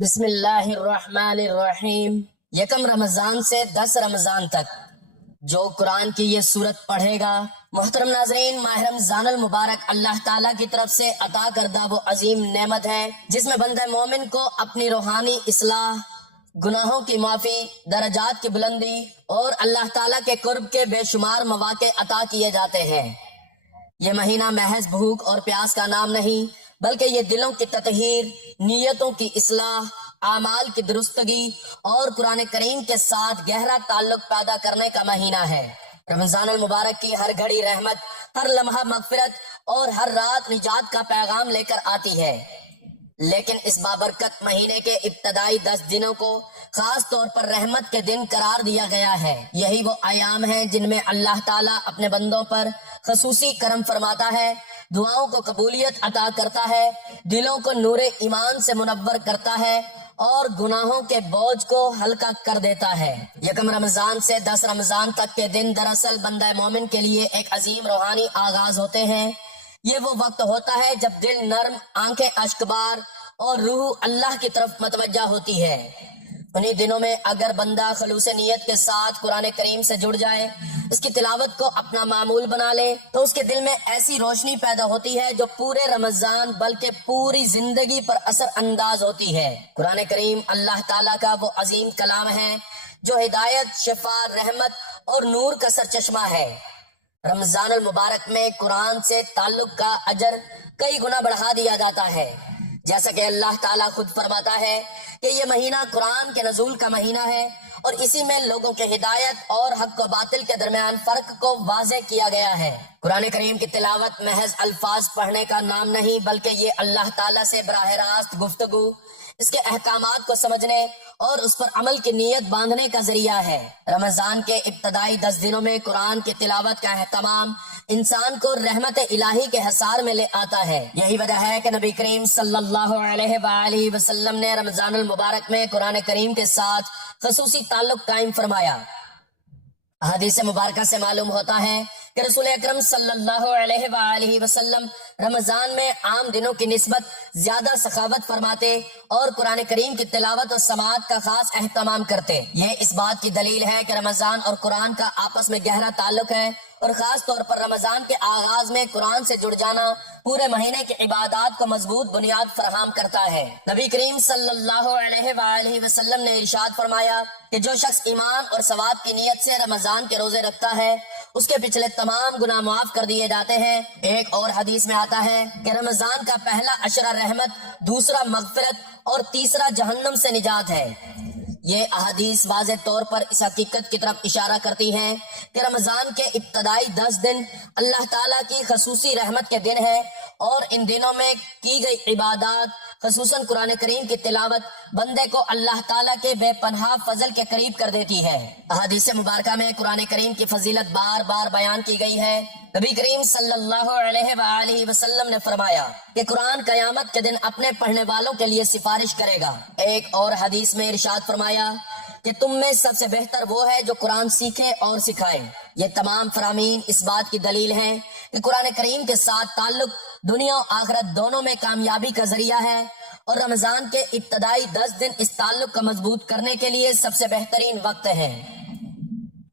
بسم اللہ الرحمن الرحیم۔ یکم رمضان سے 10 رمضان تک جو قرآن کی یہ سورت پڑھے گا، محترم ناظرین، ماہ رمضان المبارک اللہ تعالیٰ کی طرف سے عطا کردہ وہ عظیم نعمت ہے جس میں بندہ مومن کو اپنی روحانی اصلاح، گناہوں کی معافی، درجات کی بلندی اور اللہ تعالیٰ کے قرب کے بے شمار مواقع عطا کیے جاتے ہیں۔ یہ مہینہ محض بھوک اور پیاس کا نام نہیں، بلکہ یہ دلوں کی تطہیر، نیتوں کی اصلاح، اعمال کی درستگی اور قرآن کریم کے ساتھ گہرا تعلق پیدا کرنے کا مہینہ ہے۔ رمضان المبارک کی ہر گھڑی رحمت، ہر لمحہ مغفرت اور ہر رات نجات کا پیغام لے کر آتی ہے، لیکن اس بابرکت مہینے کے ابتدائی 10 دنوں کو خاص طور پر رحمت کے دن قرار دیا گیا ہے۔ یہی وہ ایام ہیں جن میں اللہ تعالیٰ اپنے بندوں پر خصوصی کرم فرماتا ہے، دعاؤں کو قبولیت عطا کرتا ہے، دلوں کو نور ایمان سے منور کرتا ہے اور گناہوں کے بوجھ کو ہلکا کر دیتا ہے۔ یکم رمضان سے 10 رمضان تک کے دن دراصل بندہ مومن کے لیے ایک عظیم روحانی آغاز ہوتے ہیں۔ یہ وہ وقت ہوتا ہے جب دل نرم، آنکھیں اشکبار اور روح اللہ کی طرف متوجہ ہوتی ہے۔ انہی دنوں میں اگر بندہ خلوص نیت کے ساتھ قرآن کریم سے جڑ جائے، اس کی تلاوت کو اپنا معمول بنا لے، تو اس کے دل میں ایسی روشنی پیدا ہوتی ہے جو پورے رمضان بلکہ پوری زندگی پر اثر انداز ہوتی ہے۔ قرآن کریم اللہ تعالیٰ کا وہ عظیم کلام ہے جو ہدایت، شفا، رحمت اور نور کا سرچشمہ ہے۔ رمضان المبارک میں قرآن سے تعلق کا اجر کئی گنا بڑھا دیا جاتا ہے، جیسا کہ اللہ تعالیٰ خود فرماتا ہے کہ یہ مہینہ قرآن کے نزول کا مہینہ ہے اور اسی میں لوگوں کے ہدایت اور حق و باطل کے درمیان فرق کو واضح کیا گیا ہے۔ قرآن کریم کی تلاوت محض الفاظ پڑھنے کا نام نہیں، بلکہ یہ اللہ تعالیٰ سے براہ راست گفتگو، اس کے احکامات کو سمجھنے اور اس پر عمل کی نیت باندھنے کا ذریعہ ہے۔ رمضان کے ابتدائی 10 دنوں میں قرآن کی تلاوت کا اہتمام انسان کو رحمت الہی کے حصار میں لے آتا ہے۔ یہی وجہ ہے کہ نبی کریم صلی اللہ علیہ وآلہ وسلم نے رمضان المبارک میں قرآن کریم کے ساتھ خصوصی تعلق قائم فرمایا۔ حدیث مبارکہ سے معلوم ہوتا ہے کہ رسول اکرم صلی اللہ علیہ وآلہ وسلم رمضان میں عام دنوں کی نسبت زیادہ سخاوت فرماتے اور قرآن کریم کی تلاوت اور سماعت کا خاص اہتمام کرتے۔ یہ اس بات کی دلیل ہے کہ رمضان اور قرآن کا آپس میں گہرا تعلق ہے اور خاص طور پر رمضان کے آغاز میں قرآن سے جڑ جانا پورے مہینے کی عبادات کو مضبوط بنیاد فراہم کرتا ہے۔ نبی کریم صلی اللہ علیہ وآلہ وسلم نے ارشاد فرمایا کہ جو شخص ایمان اور ثواب کی نیت سے رمضان کے روزے رکھتا ہے، اس کے پچھلے تمام گناہ معاف کر دیے جاتے ہیں۔ ایک اور حدیث میں آتا ہے کہ رمضان کا پہلا عشرہ رحمت، دوسرا مغفرت اور تیسرا جہنم سے نجات ہے۔ یہ احادیث واضح طور پر اس حقیقت کی طرف اشارہ کرتی ہیں کہ رمضان کے ابتدائی 10 دن اللہ تعالیٰ کی خصوصی رحمت کے دن ہے اور ان دنوں میں کی گئی عبادات، خصوصاً قرآن کریم کی تلاوت، بندے کو اللہ تعالیٰ کے بے پناہ فضل کے قریب کر دیتی ہے۔ احادیث مبارکہ میں قرآن کریم کی فضیلت بار بار بیان کی گئی ہے۔ نبی کریم صلی اللہ علیہ وآلہ وسلم نے فرمایا کہ قرآن قیامت کے دن اپنے پڑھنے والوں کے لیے سفارش کرے گا۔ ایک اور حدیث میں ارشاد فرمایا کہ تم میں سب سے بہتر وہ ہے جو قرآن سیکھے اور سکھائے۔ یہ تمام فرامین اس بات کی دلیل ہیں کہ قرآن کریم کے ساتھ تعلق دنیا و آخرت دونوں میں کامیابی کا ذریعہ ہے اور رمضان کے ابتدائی 10 دن اس تعلق کو مضبوط کرنے کے لیے سب سے بہترین وقت ہے۔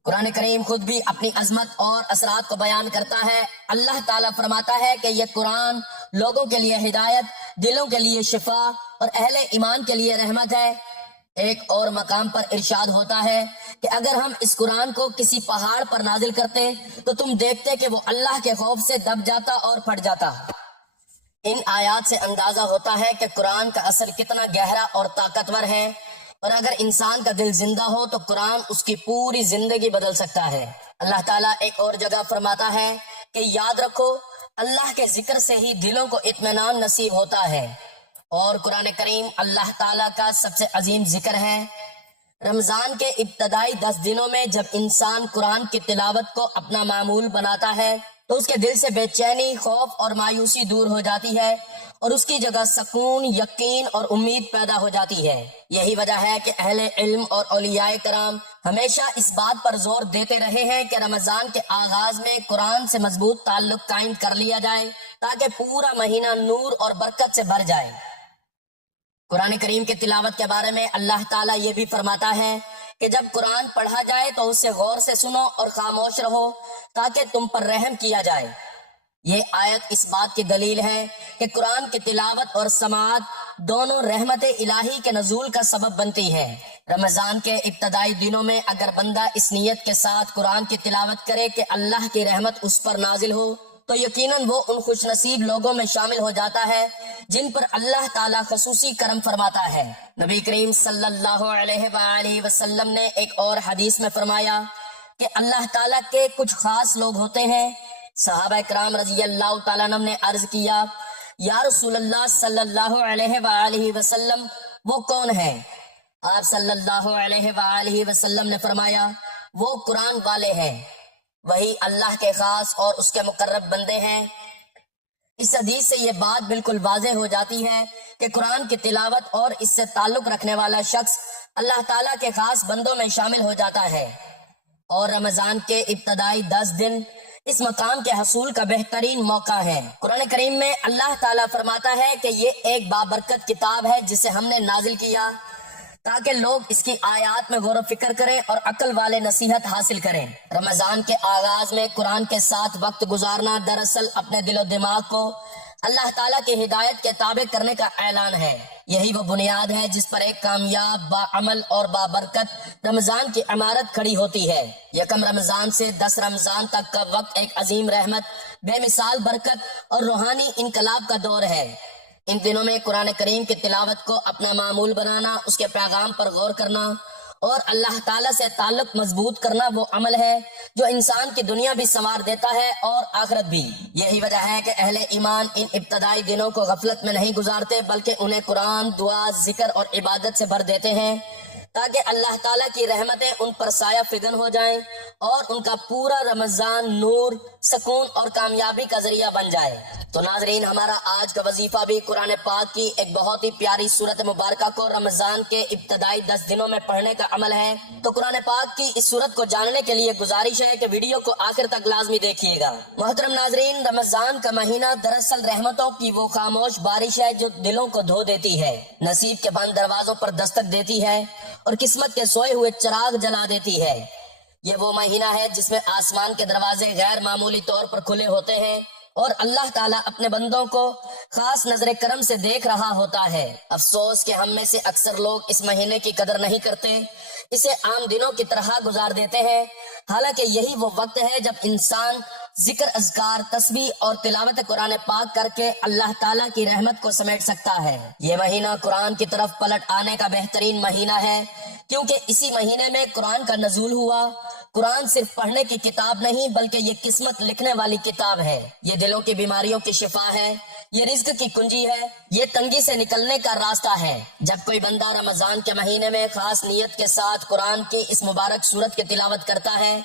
قرآن کریم خود بھی اپنی عظمت اور اثرات کو بیان کرتا ہے۔ اللہ تعالیٰ فرماتا ہے کہ یہ قرآن لوگوں کے لیے ہدایت، دلوں کے لیے شفا اور اہل ایمان کے لیے رحمت ہے۔ ایک اور مقام پر ارشاد ہوتا ہے کہ اگر ہم اس قرآن کو کسی پہاڑ پر نازل کرتے تو تم دیکھتے کہ وہ اللہ کے خوف سے دب جاتا اور پھٹ جاتا۔ ان آیات سے اندازہ ہوتا ہے کہ قرآن کا اثر کتنا گہرا اور طاقتور ہے، اور اگر انسان کا دل زندہ ہو تو قرآن اس کی پوری زندگی بدل سکتا ہے۔ اللہ تعالیٰ ایک اور جگہ فرماتا ہے کہ یاد رکھو، اللہ کے ذکر سے ہی دلوں کو اطمینان نصیب ہوتا ہے، اور قرآن کریم اللہ تعالیٰ کا سب سے عظیم ذکر ہے۔ رمضان کے ابتدائی 10 دنوں میں جب انسان قرآن کی تلاوت کو اپنا معمول بناتا ہے تو اس کے دل سے بے چینی، خوف اور مایوسی دور ہو جاتی ہے اور اس کی جگہ سکون، یقین اور امید پیدا ہو جاتی ہے۔ یہی وجہ ہے کہ اہل علم اور اولیاء کرام ہمیشہ اس بات پر زور دیتے رہے ہیں کہ رمضان کے آغاز میں قرآن سے مضبوط تعلق قائم کر لیا جائے تاکہ پورا مہینہ نور اور برکت سے بھر جائے۔ قرآن کریم کے تلاوت کے بارے میں اللہ تعالیٰ یہ بھی فرماتا ہے کہ جب قرآن پڑھا جائے تو اسے غور سے سنو اور خاموش رہو تاکہ تم پر رحم کیا جائے۔ یہ آیت اس بات کی دلیل ہے کہ قرآن کی تلاوت اور سماعت دونوں رحمت الہی کے نزول کا سبب بنتی ہے۔ رمضان کے ابتدائی دنوں میں اگر بندہ اس نیت کے ساتھ قرآن کی تلاوت کرے کہ اللہ کی رحمت اس پر نازل ہو تو یقیناً وہ ان خوش نصیب لوگوں میں شامل ہو جاتا ہے جن پر اللہ تعالیٰ خصوصی کرم فرماتا ہے۔ نبی کریم صلی اللہ علیہ وآلہ وسلم نے ایک اور حدیث میں فرمایا کہ اللہ تعالیٰ کے کچھ خاص لوگ ہوتے ہیں۔ صحابہ کرام رضی اللہ تعالیٰ عنہ نے عرض کیا، یا رسول اللہ صلی اللہ علیہ وآلہ وسلم وہ کون ہیں؟ آپ صلی اللہ علیہ وآلہ وسلم نے فرمایا، وہ قرآن والے ہیں، وہی اللہ کے خاص اور اس کے مقرب بندے ہیں۔ اس حدیث سے یہ بات بالکل واضح ہو جاتی ہے کہ قرآن کی تلاوت اور اس سے تعلق رکھنے والا شخص اللہ تعالیٰ کے خاص بندوں میں شامل ہو جاتا ہے، اور رمضان کے ابتدائی 10 دن اس مقام کے حصول کا بہترین موقع ہے۔ قرآن کریم میں اللہ تعالیٰ فرماتا ہے کہ یہ ایک بابرکت کتاب ہے جسے ہم نے نازل کیا تاکہ لوگ اس کی آیات میں غور و فکر کریں اور عقل والے نصیحت حاصل کریں۔ رمضان کے آغاز میں قرآن کے ساتھ وقت گزارنا دراصل اپنے دل و دماغ کو اللہ تعالیٰ کی ہدایت کے تابع کرنے کا اعلان ہے۔ یہی وہ بنیاد ہے جس پر ایک کامیاب، باعمل اور بابرکت رمضان کی عمارت کھڑی ہوتی ہے۔ یکم رمضان سے 10 رمضان تک کا وقت ایک عظیم رحمت، بے مثال برکت اور روحانی انقلاب کا دور ہے۔ ان دنوں میں قرآن کریم کی تلاوت کو اپنا معمول بنانا، اس کے پیغام پر غور کرنا اور اللہ تعالیٰ سے تعلق مضبوط کرنا وہ عمل ہے جو انسان کی دنیا بھی سنوار دیتا ہے اور آخرت بھی۔ یہی وجہ ہے کہ اہل ایمان ان ابتدائی دنوں کو غفلت میں نہیں گزارتے بلکہ انہیں قرآن، دعا، ذکر اور عبادت سے بھر دیتے ہیں تاکہ اللہ تعالیٰ کی رحمتیں ان پر سایہ فگن ہو جائیں اور ان کا پورا رمضان نور، سکون اور کامیابی کا ذریعہ بن جائے۔ تو ناظرین، ہمارا آج کا وظیفہ بھی قرآن پاک کی ایک بہت ہی پیاری سورت مبارکہ کو رمضان کے ابتدائی 10 دنوں میں پڑھنے کا عمل ہے۔ تو قرآن پاک کی اس سورت کو جاننے کے لیے گزارش ہے کہ ویڈیو کو آخر تک لازمی دیکھیے گا۔ محترم ناظرین، رمضان کا مہینہ دراصل رحمتوں کی وہ خاموش بارش ہے جو دلوں کو دھو دیتی ہے، نصیب کے بند دروازوں پر دستک دیتی ہے اور قسمت کے سوئے ہوئے چراغ جلا دیتی ہے۔ یہ وہ مہینہ ہے جس میں آسمان کے دروازے غیر معمولی طور پر کھلے ہوتے ہیں اور اللہ تعالیٰ اپنے بندوں کو خاص نظر کرم سے دیکھ رہا ہوتا ہے۔ افسوس کہ ہم میں سے اکثر لوگ اس مہینے کی قدر نہیں کرتے، اسے عام دنوں کی طرح گزار دیتے ہیں، حالانکہ یہی وہ وقت ہے جب انسان ذکر، اذکار، تسبیح اور تلاوت قرآن پاک کر کے اللہ تعالیٰ کی رحمت کو سمیٹ سکتا ہے۔ یہ مہینہ قرآن کی طرف پلٹ آنے کا بہترین مہینہ ہے کیونکہ اسی مہینے میں قرآن کا نزول ہوا۔ قرآن صرف پڑھنے کی کتاب نہیں بلکہ یہ قسمت لکھنے والی کتاب ہے، یہ دلوں کی بیماریوں کی شفا ہے، یہ رزق کی کنجی ہے، یہ تنگی سے نکلنے کا راستہ ہے۔ جب کوئی بندہ رمضان کے مہینے میں خاص نیت کے ساتھ قرآن کی اس مبارک سورت کی تلاوت کرتا ہے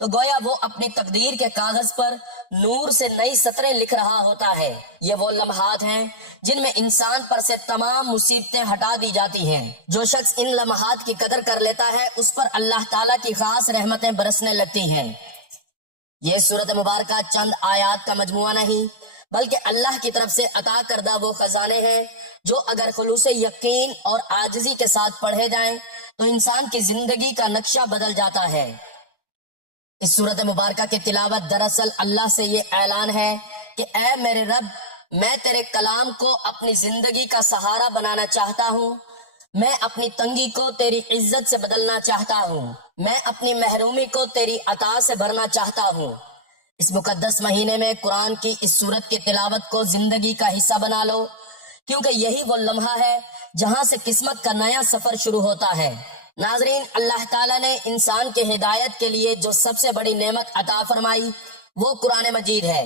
تو گویا وہ اپنی تقدیر کے کاغذ پر نور سے نئی سطریں لکھ رہا ہوتا ہے۔ یہ وہ لمحات ہیں جن میں انسان پر سے تمام مصیبتیں ہٹا دی جاتی ہیں۔ جو شخص ان لمحات کی قدر کر لیتا ہے اس پر اللہ تعالیٰ کی خاص رحمتیں برسنے لگتی ہیں۔ یہ سورت مبارکہ چند آیات کا مجموعہ نہیں بلکہ اللہ کی طرف سے عطا کردہ وہ خزانے ہیں جو اگر خلوص یقین اور عاجزی کے ساتھ پڑھے جائیں تو انسان کی زندگی کا نقشہ بدل جاتا ہے۔ اس سورت مبارکہ کی تلاوت دراصل اللہ سے یہ اعلان ہے کہ اے میرے رب، میں تیرے کلام کو اپنی زندگی کا سہارا بنانا چاہتا ہوں، میں اپنی تنگی کو تیری عزت سے بدلنا چاہتا ہوں، میں اپنی محرومی کو تیری عطا سے بھرنا چاہتا ہوں۔ اس مقدس مہینے میں قرآن کی اس سورت کی تلاوت کو زندگی کا حصہ بنا لو کیونکہ یہی وہ لمحہ ہے جہاں سے قسمت کا نیا سفر شروع ہوتا ہے۔ ناظرین، اللہ تعالیٰ نے انسان کے ہدایت کے لیے جو سب سے بڑی نعمت عطا فرمائی وہ قرآن مجید ہے۔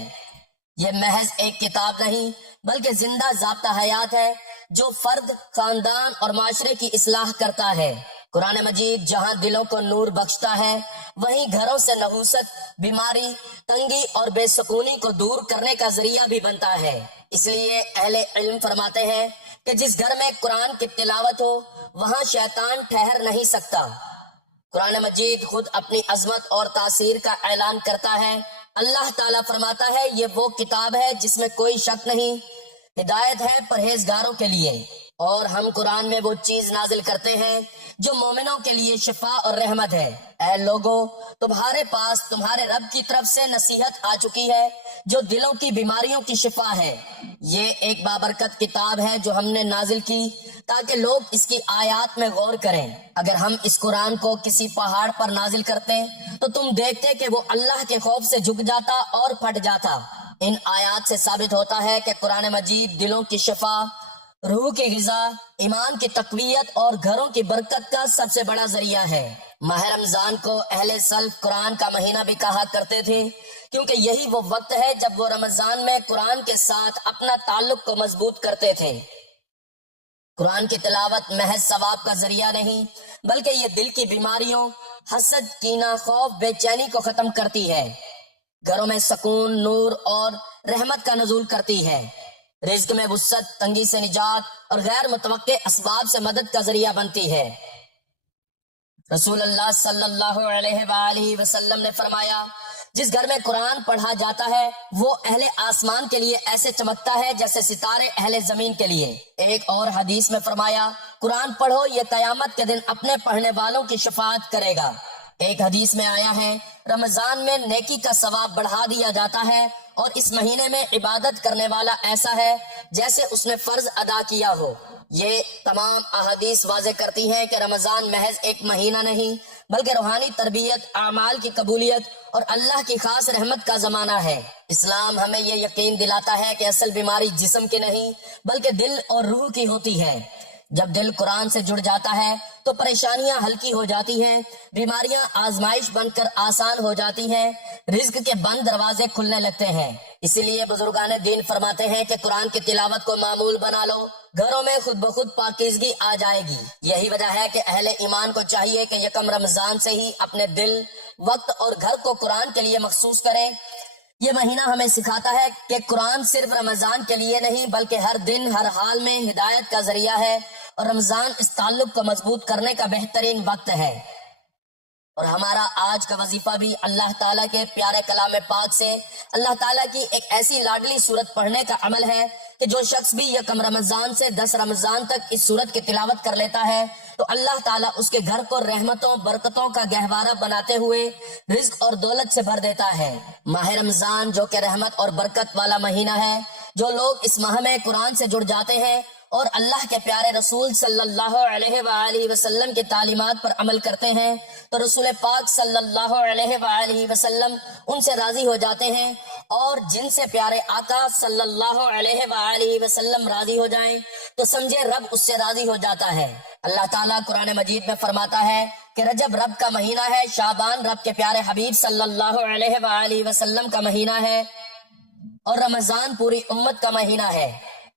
یہ محض ایک کتاب نہیں بلکہ زندہ ضابطہ حیات ہے جو فرد، خاندان اور معاشرے کی اصلاح کرتا ہے۔ قرآن مجید جہاں دلوں کو نور بخشتا ہے وہیں گھروں سے نحوست، بیماری، تنگی اور بے سکونی کو دور کرنے کا ذریعہ بھی بنتا ہے۔ اس لیے اہل علم فرماتے ہیں کہ جس گھر میں قرآن کی تلاوت ہو وہاں شیطان ٹھہر نہیں سکتا۔ قرآن مجید خود اپنی عظمت اور تاثیر کا اعلان کرتا ہے۔ اللہ تعالیٰ فرماتا ہے، یہ وہ کتاب ہے جس میں کوئی شک نہیں، ہدایت ہے پرہیزگاروں کے لیے۔ اور ہم قرآن میں وہ چیز نازل کرتے ہیں جو مومنوں کے لیے شفا اور رحمت ہے۔ اے لوگو، تمہارے پاس تمہارے رب کی طرف سے نصیحت آ چکی ہے جو دلوں کی بیماریوں کی شفا ہے۔ یہ ایک بابرکت کتاب ہے جو ہم نے نازل کی تاکہ لوگ اس کی آیات میں غور کریں۔ اگر ہم اس قرآن کو کسی پہاڑ پر نازل کرتے تو تم دیکھتے کہ وہ اللہ کے خوف سے جھک جاتا اور پھٹ جاتا۔ ان آیات سے ثابت ہوتا ہے کہ قرآن مجید دلوں کی شفا، روح کی غذا، ایمان کی تقویت اور گھروں کی برکت کا سب سے بڑا ذریعہ ہے۔ ماہ رمضان کو اہل سلف قرآن کا مہینہ بھی کہا کرتے تھے، کیونکہ یہی وہ وقت ہے جب وہ رمضان میں قرآن کے ساتھ اپنا تعلق کو مضبوط کرتے تھے۔ قرآن کی تلاوت محض ثواب کا ذریعہ نہیں، بلکہ یہ دل کی بیماریوں، حسد، کینہ، خوف، بے چینی کو ختم کرتی ہے، گھروں میں سکون، نور اور رحمت کا نزول کرتی ہے، رزق میں وسعت، تنگی سے نجات اور غیر متوقع اسباب سے مدد کا ذریعہ بنتی ہے۔ رسول اللہ صلی اللہ علیہ وآلہ وسلم نے فرمایا، جس گھر میں قرآن پڑھا جاتا ہے وہ اہل آسمان کے لیے ایسے چمکتا ہے جیسے ستارے اہل زمین کے لیے۔ ایک اور حدیث میں فرمایا، قرآن پڑھو، یہ قیامت کے دن اپنے پڑھنے والوں کی شفاعت کرے گا۔ ایک حدیث میں آیا ہے، رمضان میں نیکی کا ثواب بڑھا دیا جاتا ہے اور اس مہینے میں عبادت کرنے والا ایسا ہے جیسے اس نے فرض ادا کیا ہو۔ یہ تمام احادیث واضح کرتی ہیں کہ رمضان محض ایک مہینہ نہیں بلکہ روحانی تربیت، اعمال کی قبولیت اور اللہ کی خاص رحمت کا زمانہ ہے۔ اسلام ہمیں یہ یقین دلاتا ہے کہ اصل بیماری جسم کی نہیں بلکہ دل اور روح کی ہوتی ہے۔ جب دل قرآن سے جڑ جاتا ہے تو پریشانیاں ہلکی ہو جاتی ہیں، بیماریاں آزمائش بن کر آسان ہو جاتی ہیں، رزق کے بند دروازے کھلنے لگتے ہیں۔ اسی لیے بزرگان دین فرماتے ہیں کہ قرآن کی تلاوت کو معمول بنا لو، گھروں میں خود بخود پاکیزگی آ جائے گی۔ یہی وجہ ہے کہ اہل ایمان کو چاہیے کہ یکم رمضان سے ہی اپنے دل، وقت اور گھر کو قرآن کے لیے مخصوص کریں۔ یہ مہینہ ہمیں سکھاتا ہے کہ قرآن صرف رمضان کے لیے نہیں بلکہ ہر دن، ہر حال میں ہدایت کا ذریعہ ہے، اور رمضان اس تعلق کو مضبوط کرنے کا بہترین وقت ہے۔ اور ہمارا آج کا وظیفہ بھی اللہ تعالیٰ کے پیارے کلام پاک سے اللہ تعالیٰ کی ایک ایسی لاڈلی سورت پڑھنے کا عمل ہے کہ جو شخص بھی یکم رمضان سے 10 رمضان تک اس سورت کی تلاوت کر لیتا ہے تو اللہ تعالیٰ اس کے گھر کو رحمتوں، برکتوں کا گہوارہ بناتے ہوئے رزق اور دولت سے بھر دیتا ہے۔ ماہ رمضان جو کہ رحمت اور برکت والا مہینہ ہے، جو لوگ اس ماہ میں قرآن سے جڑ جاتے ہیں اور اللہ کے پیارے رسول صلی اللہ علیہ وآلہ وسلم کی تعلیمات پر عمل کرتے ہیں تو رسول پاک صلی اللہ علیہ وآلہ وسلم ان سے راضی ہو جاتے ہیں، اور جن سے پیارے آقا صلی اللہ علیہ وآلہ وسلم راضی ہو جائیں تو سمجھے رب اس سے راضی ہو جاتا ہے۔ اللہ تعالیٰ قرآن مجید میں فرماتا ہے کہ رجب رب کا مہینہ ہے، شعبان رب کے پیارے حبیب صلی اللہ علیہ وآلہ وسلم کا مہینہ ہے، اور رمضان پوری امت کا مہینہ ہے۔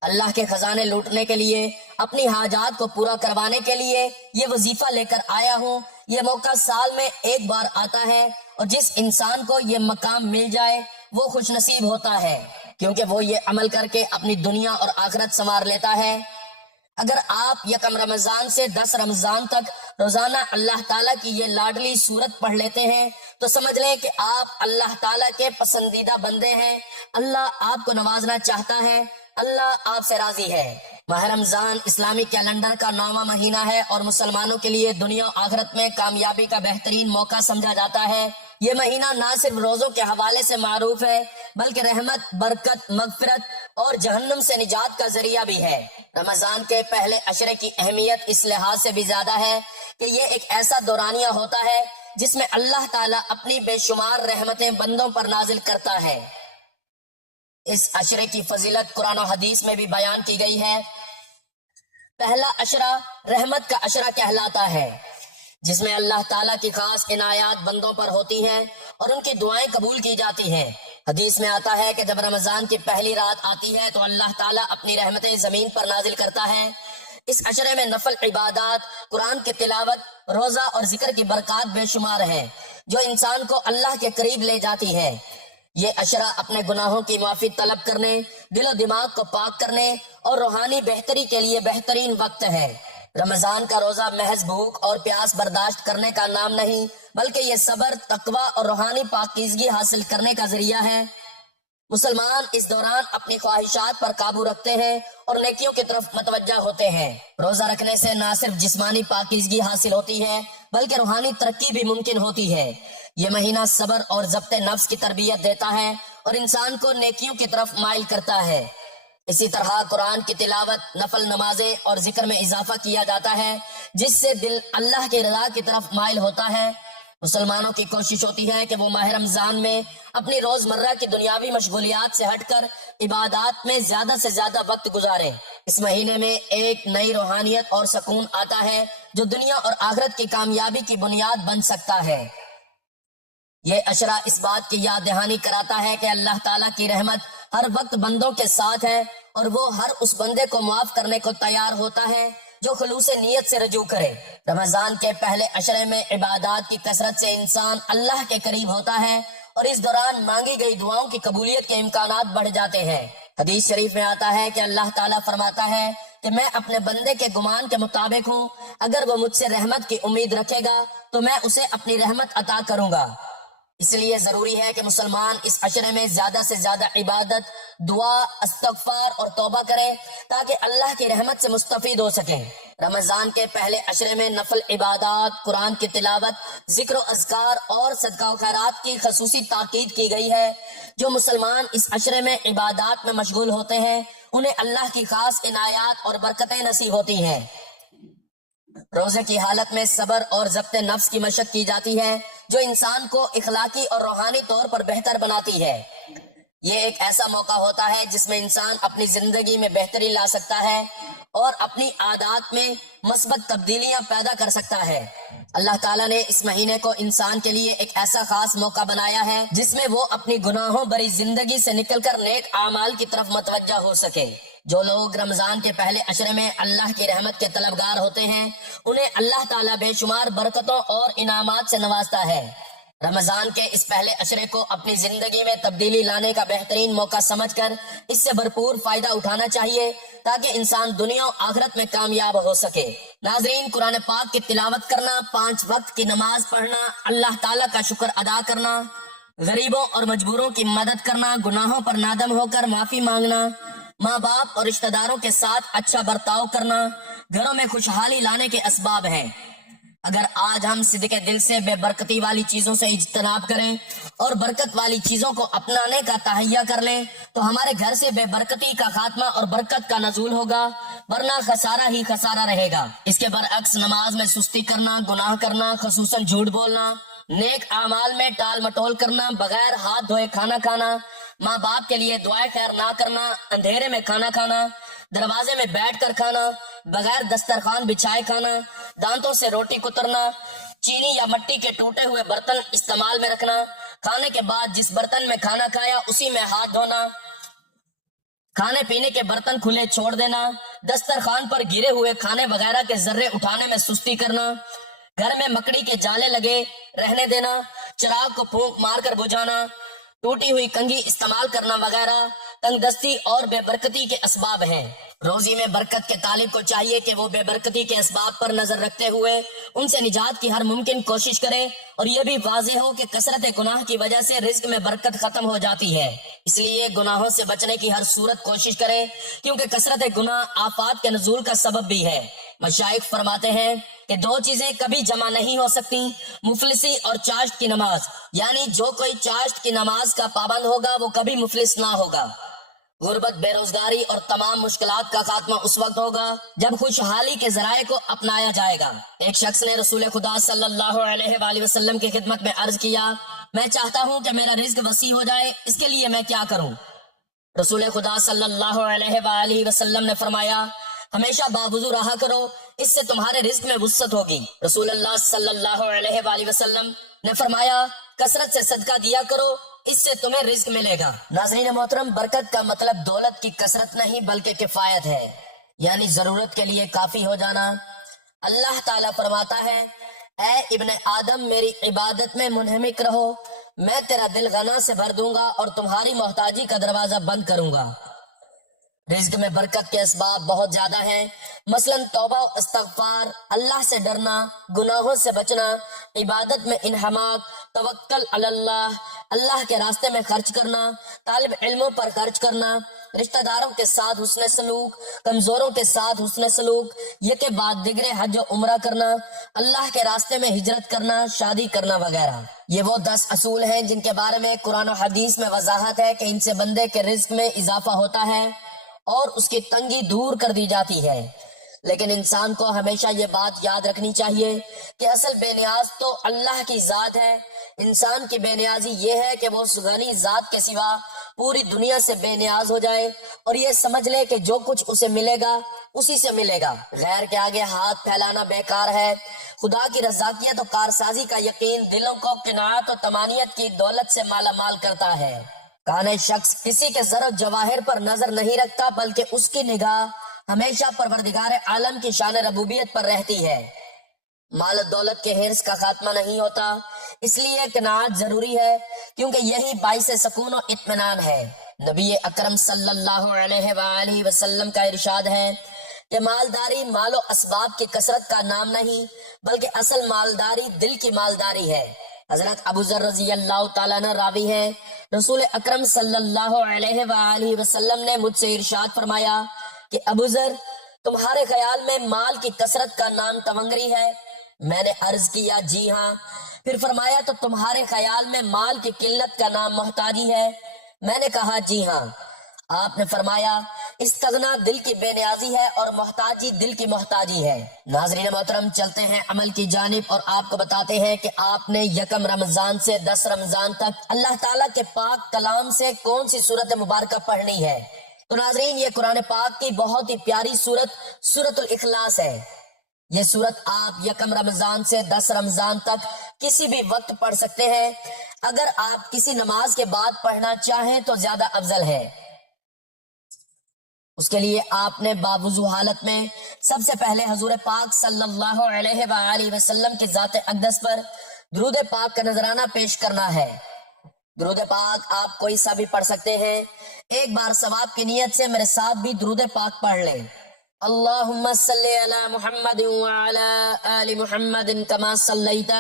اللہ کے خزانے لوٹنے کے لیے، اپنی حاجات کو پورا کروانے کے لیے یہ وظیفہ لے کر آیا ہوں۔ یہ موقع سال میں ایک بار آتا ہے، اور جس انسان کو یہ مقام مل جائے وہ خوش نصیب ہوتا ہے، کیونکہ وہ یہ عمل کر کے اپنی دنیا اور آخرت سنوار لیتا ہے۔ اگر آپ یکم رمضان سے 10 رمضان تک روزانہ اللہ تعالیٰ کی یہ لاڈلی سورت پڑھ لیتے ہیں تو سمجھ لیں کہ آپ اللہ تعالیٰ کے پسندیدہ بندے ہیں۔ اللہ آپ کو نوازنا چاہتا ہے، اللہ آپ سے راضی ہے۔ ماہ رمضان اسلامی کیلنڈر کا 9واں مہینہ ہے اور مسلمانوں کے لیے دنیا و آخرت میں کامیابی کا بہترین موقع سمجھا جاتا ہے۔ یہ مہینہ نہ صرف روزوں کے حوالے سے معروف ہے بلکہ رحمت، برکت، مغفرت اور جہنم سے نجات کا ذریعہ بھی ہے۔ رمضان کے پہلے عشرے کی اہمیت اس لحاظ سے بھی زیادہ ہے کہ یہ ایک ایسا دورانیہ ہوتا ہے جس میں اللہ تعالیٰ اپنی بے شمار رحمتیں بندوں پر نازل کرتا ہے۔ اس عشرے کی فضیلت قرآن و حدیث میں بھی بیان کی گئی ہے۔ پہلا عشرہ رحمت کا عشرہ کہلاتا ہے، جس میں اللہ تعالیٰ کی خاص عنایات بندوں پر ہوتی ہیں اور ان کی دعائیں قبول کی جاتی ہیں۔ حدیث میں آتا ہے کہ جب رمضان کی پہلی رات آتی ہے تو اللہ تعالیٰ اپنی رحمتیں زمین پر نازل کرتا ہے۔ اس عشرے میں نفل عبادات، قرآن کی تلاوت، روزہ اور ذکر کی برکات بے شمار ہیں جو انسان کو اللہ کے قریب لے جاتی ہے۔ یہ عشرہ اپنے گناہوں کی معافی طلب کرنے، دل و دماغ کو پاک کرنے اور روحانی بہتری کے لیے بہترین وقت ہے۔ رمضان کا روزہ محض بھوک اور پیاس برداشت کرنے کا نام نہیں بلکہ یہ صبر، تقوی اور روحانی پاکیزگی حاصل کرنے کا ذریعہ ہے۔ مسلمان اس دوران اپنی خواہشات پر قابو رکھتے ہیں اور نیکیوں کی طرف متوجہ ہوتے ہیں۔ روزہ رکھنے سے نہ صرف جسمانی پاکیزگی حاصل ہوتی ہے بلکہ روحانی ترقی بھی ممکن ہوتی ہے۔ یہ مہینہ صبر اور ضبط نفس کی تربیت دیتا ہے اور انسان کو نیکیوں کی طرف مائل کرتا ہے۔ اسی طرح قرآن کی تلاوت، نفل نمازیں اور ذکر میں اضافہ کیا جاتا ہے جس سے دل اللہ کی رضا کی طرف مائل ہوتا ہے۔ مسلمانوں کی کوشش ہوتی ہے کہ وہ ماہ رمضان میں اپنی روزمرہ کی دنیاوی مشغولیات سے ہٹ کر عبادات میں زیادہ سے زیادہ وقت گزاریں۔ اس مہینے میں ایک نئی روحانیت اور سکون آتا ہے جو دنیا اور آخرت کی کامیابی کی بنیاد بن سکتا ہے۔ یہ عشرہ اس بات کی یاد دہانی کراتا ہے کہ اللہ تعالیٰ کی رحمت ہر وقت بندوں کے ساتھ ہے اور وہ ہر اس بندے کو معاف کرنے کو تیار ہوتا ہے جو خلوص نیت سے رجوع کرے۔ رمضان کے پہلے عشرے میں عبادات کی کثرت سے انسان اللہ کے قریب ہوتا ہے اور اس دوران مانگی گئی دعاؤں کی قبولیت کے امکانات بڑھ جاتے ہیں۔ حدیث شریف میں آتا ہے کہ اللہ تعالیٰ فرماتا ہے کہ میں اپنے بندے کے گمان کے مطابق ہوں، اگر وہ مجھ سے رحمت کی امید رکھے گا تو میں اسے اپنی رحمت عطا کروں گا۔ اس لیے ضروری ہے کہ مسلمان اس عشرے میں زیادہ سے زیادہ عبادت، دعا، استغفار اور توبہ کرے تاکہ اللہ کی رحمت سے مستفید ہو سکیں۔ رمضان کے پہلے عشرے میں نفل عبادات، قرآن کی تلاوت، ذکر و اذکار اور صدقہ و خیرات کی خصوصی تاکید کی گئی ہے۔ جو مسلمان اس عشرے میں عبادات میں مشغول ہوتے ہیں انہیں اللہ کی خاص عنایات اور برکتیں نصیب ہوتی ہیں۔ روزے کی حالت میں صبر اور ضبط نفس کی مشق کی جاتی ہے جو انسان کو اخلاقی اور روحانی طور پر بہتر بناتی ہے۔ یہ ایک ایسا موقع ہوتا ہے جس میں انسان اپنی زندگی میں بہتری لا سکتا ہے اور اپنی عادات میں مثبت تبدیلیاں پیدا کر سکتا ہے۔ اللہ تعالیٰ نے اس مہینے کو انسان کے لیے ایک ایسا خاص موقع بنایا ہے جس میں وہ اپنی گناہوں بھری زندگی سے نکل کر نیک اعمال کی طرف متوجہ ہو سکے۔ جو لوگ رمضان کے پہلے عشرے میں اللہ کی رحمت کے طلبگار ہوتے ہیں انہیں اللہ تعالیٰ بے شمار برکتوں اور انعامات سے نوازتا ہے۔ رمضان کے اس پہلے عشرے کو اپنی زندگی میں تبدیلی لانے کا بہترین موقع سمجھ کر اس سے بھرپور فائدہ اٹھانا چاہیے تاکہ انسان دنیا و آخرت میں کامیاب ہو سکے۔ ناظرین، قرآن پاک کی تلاوت کرنا، 5 وقت کی نماز پڑھنا، اللہ تعالیٰ کا شکر ادا کرنا، غریبوں اور مجبوروں کی مدد کرنا، گناہوں پر نادم ہو کر معافی مانگنا، ماں باپ اور رشتہ داروں کے ساتھ اچھا برتاؤ کرنا گھروں میں خوشحالی لانے کے اسباب ہیں۔ اگر آج ہم صدقے دل سے بے برکتی والی چیزوں سے اجتناب کریں اور برکت والی چیزوں کو اپنانے کا تہیہ کر لیں تو ہمارے گھر سے بے برکتی کا خاتمہ اور برکت کا نزول ہوگا، ورنہ خسارہ ہی خسارہ رہے گا۔ اس کے برعکس نماز میں سستی کرنا، گناہ کرنا، خصوصاً جھوٹ بولنا، نیک اعمال میں ٹال مٹول کرنا، بغیر ہاتھ دھوئے کھانا کھانا، ماں باپ کے لیے دعائے خیر نہ کرنا، اندھیرے میں کھانا کھانا، دروازے میں بیٹھ کر کھانا، بغیر دسترخوان بچھائے کھانا، دانتوں سے روٹی کترنا، چینی یا مٹی کے ٹوٹے ہوئے برتن استعمال میں رکھنا، کھانے کے بعد جس برتن میں کھانا کھایا اسی میں ہاتھ دھونا، کھانے پینے کے برتن کھلے چھوڑ دینا، دسترخوان پر گرے ہوئے کھانے وغیرہ کے ذرے اٹھانے میں سستی کرنا، گھر میں مکڑی کے جالے لگے رہنے دینا، چراغ کو پھونک مار کر بجھانا، ٹوٹی ہوئی کنگھی استعمال کرنا وغیرہ تنگ دستی اور بے برکتی کے اسباب ہیں۔ روزی میں برکت کے طالب کو چاہیے کہ وہ بے برکتی کے اسباب پر نظر رکھتے ہوئے ان سے نجات کی ہر ممکن کوشش کرے اور یہ بھی واضح ہو کہ کثرت گناہ کی وجہ سے رزق میں برکت ختم ہو جاتی ہے، اس لیے گناہوں سے بچنے کی ہر صورت کوشش کرے کیونکہ کثرت گناہ آفات کے نزول کا سبب بھی ہے۔ مشائخ فرماتے ہیں کہ 2 چیزیں کبھی جمع نہیں ہو سکتی، مفلسی اور چاشت کی نماز، یعنی جو کوئی چاشت کی نماز کا پابند ہوگا وہ کبھی مفلس نہ ہوگا۔ غربت، بے روزگاری اور تمام مشکلات کا خاتمہ اس وقت ہوگا جب خوشحالی کے ذرائع کو اپنایا جائے گا۔ ایک شخص نے رسول خدا صلی اللہ علیہ وآلہ وسلم کی خدمت میں عرض کیا، میں چاہتا ہوں کہ میرا رزق وسیع ہو جائے، اس کے لیے میں کیا کروں؟ رسول خدا صلی اللہ علیہ وآلہ وسلم نے فرمایا، ہمیشہ باوضو رہا کرو، اس سے تمہارے رزق میں وسعت ہوگی۔ رسول اللہ صلی اللہ علیہ وآلہ وسلم نے فرمایا، کثرت سے صدقہ دیا کرو، اس سے تمہیں رزق ملے گا۔ ناظرین محترم، برکت کا مطلب دولت کی کثرت نہیں بلکہ کفایت ہے، یعنی ضرورت کے لیے کافی ہو جانا۔ اللہ تعالیٰ فرماتا ہے، اے ابن آدم، میری عبادت میں منہمک رہو، میں تیرا دل غنا سے بھر دوں گا اور تمہاری محتاجی کا دروازہ بند کروں گا۔ رزق میں برکت کے اسباب بہت زیادہ ہیں، مثلاً توبہ و استغفار، اللہ سے ڈرنا، گناہوں سے بچنا، عبادت میں انہماک، توکل علی اللہ، اللہ کے راستے میں خرچ کرنا، طالب علموں پر خرچ کرنا، رشتہ داروں کے ساتھ حسن سلوک، کمزوروں کے ساتھ حسن سلوک، یہ کے بعد دیگر حج و عمرہ کرنا، اللہ کے راستے میں ہجرت کرنا، شادی کرنا وغیرہ۔ یہ وہ 10 اصول ہیں جن کے بارے میں قرآن و حدیث میں وضاحت ہے کہ ان سے بندے کے رزق میں اضافہ ہوتا ہے اور اس کی تنگی دور کر دی جاتی ہے۔ لیکن انسان کو ہمیشہ یہ بات یاد رکھنی چاہیے کہ اصل بے نیاز تو اللہ کی ذات ہے۔ انسان کی بے نیازی یہ ہے کہ وہ اس غنی ذات کے سوا پوری دنیا سے بے نیاز ہو جائے اور یہ سمجھ لے کہ جو کچھ اسے ملے گا اسی سے ملے گا۔ غیر کے آگے ہاتھ پھیلانا بیکار ہے۔ خدا کی رضاکیت و کارسازی کا یقین دلوں کو قناعت و طمانینت کی دولت سے مالا مال کرتا ہے۔ کانے شخص کسی کے زر و جواہر پر نظر نہیں رکھتا، بلکہ اس کی نگاہ ہمیشہ پروردگار عالم کی شان ربوبیت پر رہتی ہے۔ مال و دولت کے حرص کا خاتمہ نہیں ہوتا، اس لیے قناعت ضروری ہے، کیونکہ یہی باعث سکون و اطمینان ہے۔ نبی اکرم صلی اللہ علیہ وآلہ وسلم کا ارشاد ہے کہ مالداری مال و اسباب کی کثرت کا نام نہیں، بلکہ اصل مالداری دل کی مالداری ہے۔ حضرت ابو ذر رضی اللہ تعالیٰ عنہ راوی ہیں، رسول اکرم صلی اللہ علیہ وآلہ وسلم نے مجھ سے ارشاد فرمایا کہ ابو ذر، تمہارے خیال میں مال کی کثرت کا نام تونگری ہے؟ میں نے عرض کیا جی ہاں۔ پھر فرمایا تو تمہارے خیال میں مال کی قلت کا نام محتاجی ہے؟ میں نے کہا جی ہاں۔ آپ نے فرمایا استغنا دل کی بے نیازی ہے اور محتاجی دل کی محتاجی ہے۔ ناظرین محترم، چلتے ہیں عمل کی جانب اور آپ کو بتاتے ہیں کہ آپ نے 1 رمضان سے 10 رمضان تک اللہ تعالیٰ کے پاک کلام سے کون سی سورت مبارکہ پڑھنی ہے۔ تو ناظرین، یہ قرآن پاک کی بہت ہی پیاری سورت الاخلاص ہے۔ یہ سورت آپ 1 رمضان سے 10 رمضان تک کسی بھی وقت پڑھ سکتے ہیں۔ اگر آپ کسی نماز کے بعد پڑھنا چاہیں تو زیادہ افضل ہے۔ اس کے لیے آپ نے باوضو حالت میں سب سے پہلے حضور پاک صلی اللہ علیہ وآلہ وسلم کی ذات اقدس پر درود پاک کا نذرانہ پیش کرنا ہے۔ درود پاک آپ کوئی سا بھی پڑھ سکتے ہیں۔ ایک بار ثواب کی نیت سے میرے ساتھ بھی درود پاک پڑھ لیں۔ اللہم صلی علی محمد وعلی آل محمد کما صلیت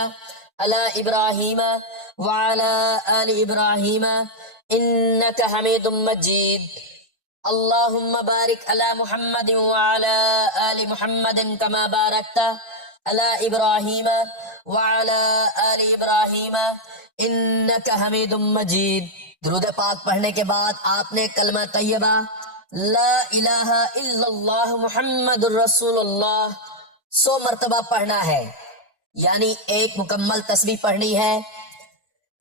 علی ابراہیم وعلی آل ابراہیم انک حمید مجید۔ اللہم بارک علی محمد وعلی آل محمد کما بارکت علی ابراہیم وعلی آل ابراہیم انک حمید مجید۔ درود پاک پڑھنے کے بعد آپ نے کلمہ طیبہ لا الہ الا اللہ محمد الرسول اللہ 100 مرتبہ پڑھنا ہے، یعنی ایک مکمل تسبیح پڑھنی ہے۔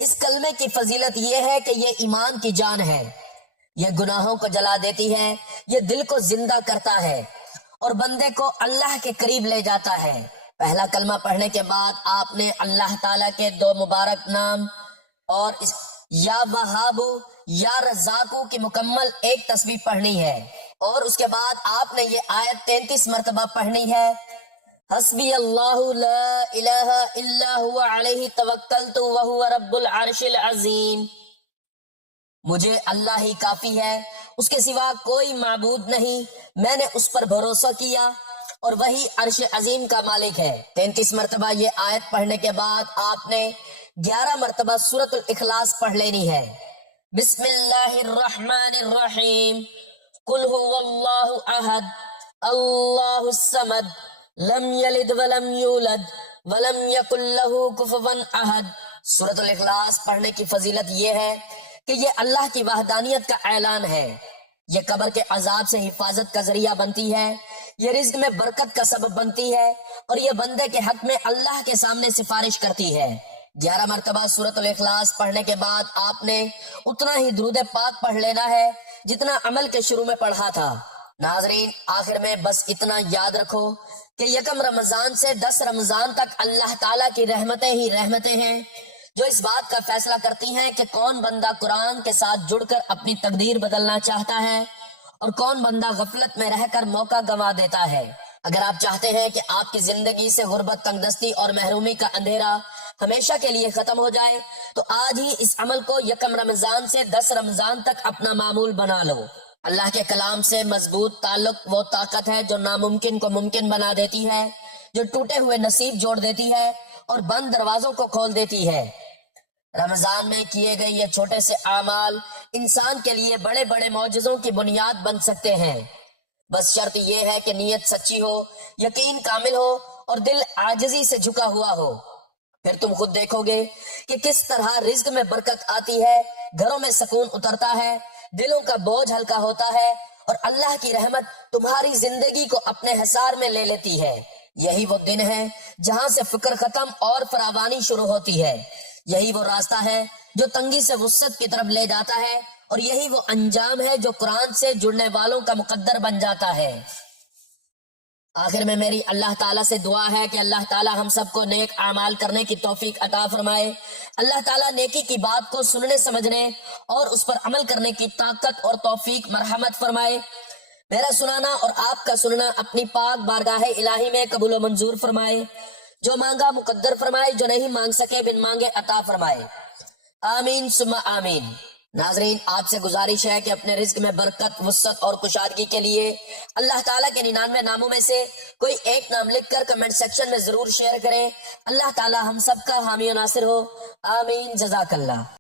اس کلمے کی فضیلت یہ ہے کہ یہ ایمان کی جان ہے، یہ گناہوں کو جلا دیتی ہے، یہ دل کو زندہ کرتا ہے اور بندے کو اللہ کے قریب لے جاتا ہے۔ پہلا کلمہ پڑھنے کے بعد آپ نے اللہ تعالیٰ کے 2 مبارک نام اور یا وہابو یا رزاقو کی مکمل ایک تسبیح پڑھنی ہے، اور اس کے بعد آپ نے یہ آیت 33 مرتبہ پڑھنی ہے۔ حسبی اللہ لا الہ الا ہوا علیہ توکلت وہو رب العرش العظیم۔ مجھے اللہ ہی کافی ہے، اس کے سوا کوئی معبود نہیں، میں نے اس پر بھروسہ کیا اور وہی عرش عظیم کا مالک ہے۔ 33 مرتبہ یہ آیت پڑھنے کے بعد آپ نے 11 مرتبہ سورت الاخلاص پڑھ لینی ہے۔ بسم اللہ الرحمن الرحیم، قل هو اللہ احد اللہ الصمد لم یلد ولم یولد ولم یکن لہ کفوا احد۔ سورت الاخلاص پڑھنے کی فضیلت یہ ہے کہ یہ اللہ کی وحدانیت کا اعلان ہے، یہ قبر کے عذاب سے حفاظت کا ذریعہ بنتی ہے، یہ رزق میں برکت کا سبب بنتی ہے، اور یہ بندے کے حق میں اللہ کے سامنے سفارش کرتی ہے۔ 11 مرتبہ سورت الاخلاص پڑھنے کے بعد آپ نے اتنا ہی درود پاک پڑھ لینا ہے جتنا عمل کے شروع میں پڑھا تھا۔ ناظرین، آخر میں بس اتنا یاد رکھو کہ 1 رمضان سے 10 رمضان تک اللہ تعالیٰ کی رحمتیں ہی رحمتیں ہیں، جو اس بات کا فیصلہ کرتی ہیں کہ کون بندہ قرآن کے ساتھ جڑ کر اپنی تقدیر بدلنا چاہتا ہے اور کون بندہ غفلت میں رہ کر موقع گنوا دیتا ہے۔ اگر آپ چاہتے ہیں کہ آپ کی زندگی سے غربت، تنگ دستی اور محرومی کا اندھیرا ہمیشہ کے لیے ختم ہو جائے تو آج ہی اس عمل کو 1 رمضان سے 10 رمضان تک اپنا معمول بنا لو۔ اللہ کے کلام سے مضبوط تعلق وہ طاقت ہے جو ناممکن کو ممکن بنا دیتی ہے، جو ٹوٹے ہوئے نصیب جوڑ دیتی ہے اور بند دروازوں کو کھول دیتی ہے۔ رمضان میں کیے گئے یہ چھوٹے سے اعمال انسان کے لیے بڑے بڑے معجزوں کی بنیاد بن سکتے ہیں، بس شرط یہ ہے کہ نیت سچی ہو، یقین کامل ہو اور دل عاجزی سے جھکا ہوا ہو۔ پھر تم خود دیکھو گے کہ کس طرح رزق میں برکت آتی ہے، گھروں میں سکون اترتا ہے، دلوں کا بوجھ ہلکا ہوتا ہے اور اللہ کی رحمت تمہاری زندگی کو اپنے حصار میں لے لیتی ہے۔ یہی وہ دن ہے جہاں سے فکر ختم اور فراوانی شروع ہوتی ہے، یہی وہ راستہ ہے جو تنگی سے وسعت کی طرف لے جاتا ہے، اور یہی وہ انجام ہے جو قرآن سے جڑنے والوں کا مقدر بن جاتا ہے۔ آخر میں میری اللہ تعالیٰ سے دعا ہے کہ اللہ تعالیٰ ہم سب کو نیک اعمال کرنے کی توفیق عطا فرمائے۔ اللہ تعالیٰ نیکی کی بات کو سننے سمجھنے اور اس پر عمل کرنے کی طاقت اور توفیق مرحمت فرمائے۔ میرا سنانا اور آپ کا سننا اپنی پاک بارگاہ الہی میں قبول و منظور فرمائے۔ جو مانگا مقدر فرمائے، جو نہیں مانگ سکے بن مانگے عطا فرمائے، آمین ثم آمین۔ ناظرین، آپ سے گزارش ہے کہ اپنے رزق میں برکت، وسعت اور کشادگی کے لیے اللہ تعالیٰ کے 99 ناموں میں سے کوئی ایک نام لکھ کر کمنٹ سیکشن میں ضرور شیئر کریں۔ اللہ تعالیٰ ہم سب کا حامی و ناصر ہو، آمین، جزاک اللہ۔